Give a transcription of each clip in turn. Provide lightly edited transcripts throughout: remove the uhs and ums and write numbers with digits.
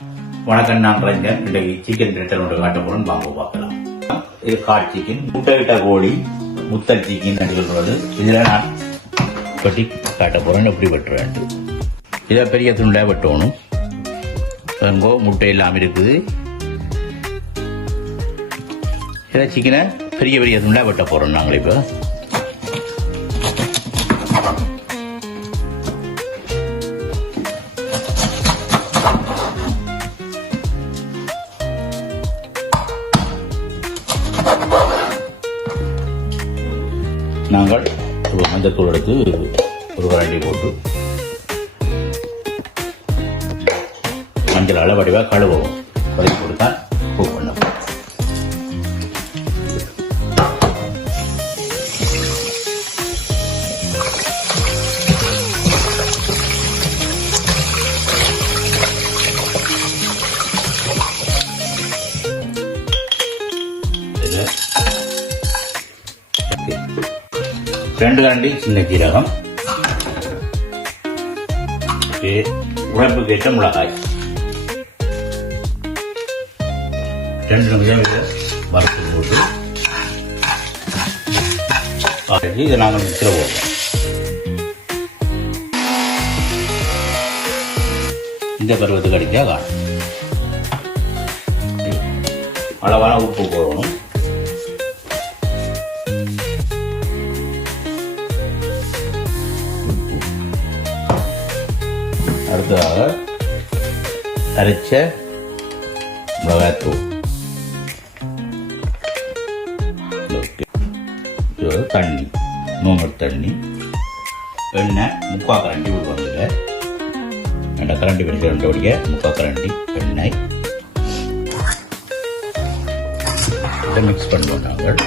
வணக்கம், நான் ரஞ்சன். இன்றைக்கு சிக்கன் ரெட்டல் ஒன்று காட்ட போறோம், வாங்க பார்க்கலாம். இது காட் சிக்கன், முட்டையிட்ட கோழி, முத்தல் சிக்கன் என்று சொல்றது. இதில் நான் வெட்டி காட்ட போறேன், எப்படி வெட்ட வேண்டும். இதை பெரிய துண்டா வெட்டணும். முட்டை இல்லாமல் இருக்குது. இதை சிக்கனை பெரிய பெரிய துண்டா வெட்ட போறோம் நாங்கள் இப்போ. நாங்கள் மஞ்சத்தூள் எடுத்து ஒரு கரண்டி போட்டு மஞ்சள் அளவடிவாக கழுவுவோம். கழுவி கொடுத்தா குக் பண்ண ரெண்டு கரண்டி சின்ன சீரகம், உழைப்புக்கு ஏற்ற மிளகாய், 2 நிமிஷம் இதை வறுத்து போட்டு இதை நாங்கள் மிக்சியில் போடுவோம். இந்த பருவத்துக்கு அடித்தா காணும். அளவான உப்பு போடணும். அடுத்ததாக அரைச்ச மிளகாய்த்தூள், தண்ணி, மூங்கல் தண்ணி, எண்ணெய் 3/4 கரண்டி விடுவாங்க. 2 கரண்டி வெடிக்க 2 வடிக்க 3/4 கரண்டி எண்ணெய். இதை மிக்ஸ் பண்ணுவோம். நாங்கள்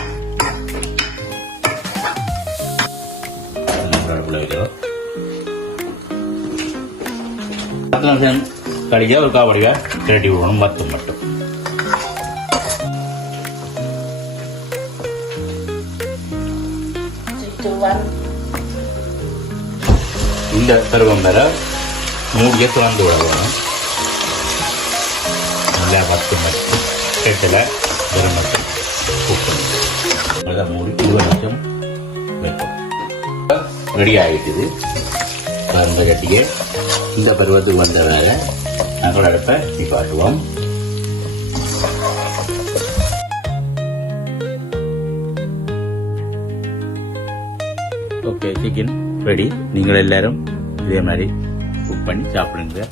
அடுப்பில் வைக்கிறோம். 10 நிமிஷம் கழிக்க ஒரு காவடியாக திரட்டி விடணும். மட்டும் இந்த பருவம் வர மூடிய திறந்து விட வேணும். நல்லா 10 மட்டும் கெட்டில் வெறும் மட்டும் கூப்பணும். நல்லா மூடி 20 நிமிஷம் வைப்போம். ரெடி ஆகிட்டுது. அந்த கட்டியை இந்த பருவத்துக்கு வந்த வேலை நாங்கள் அடுப்பை நிப்பாட்டுவோம். Okay, chicken ready. நீங்கள் எல்லாரும் இதே மாதிரி குக் பண்ணி சாப்பிடுங்க.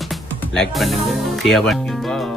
லைக் பண்ணுங்க, ஷேர் பண்ணுங்க.